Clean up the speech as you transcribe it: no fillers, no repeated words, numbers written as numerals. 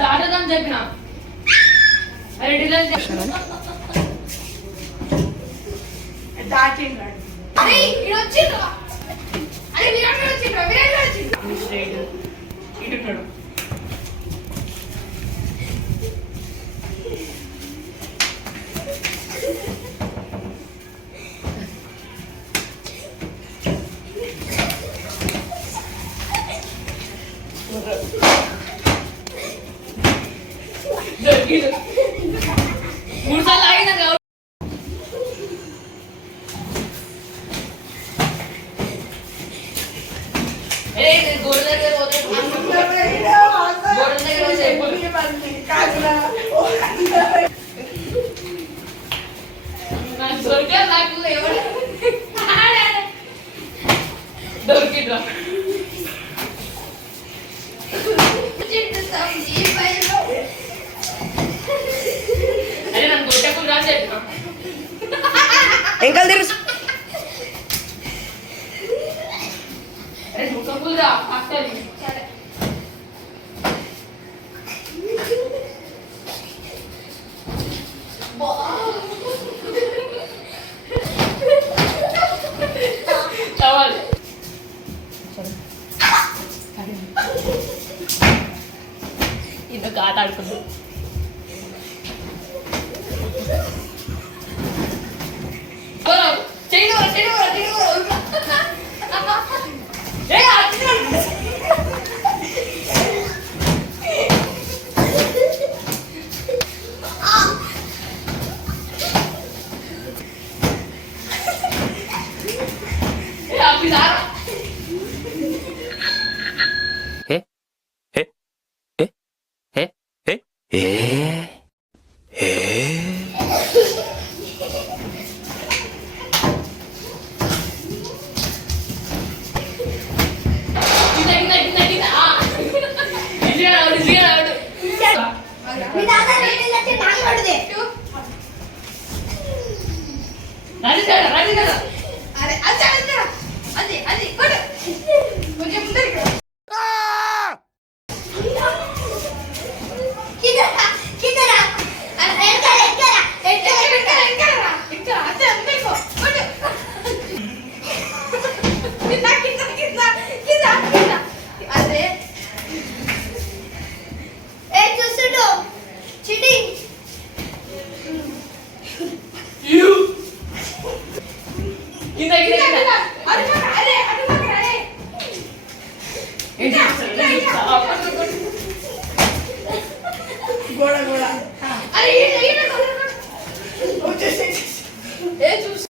దాటదని చెప్పిన ఇటున్నాడు మూడు సార్లు ఆగినా గోడ దగ్గర నాకు దొరికా నాకు ఎవరు దొరికిద్రా అరే నన్ను కొట్టకు రా చెప్పు ఎంకల్ తిరుగు అరే ముఖకు రా అక్కడి సరే చావాలి ఇందుకు ఆట ఆడుకుంది గోడ గోడ ఏ చూసి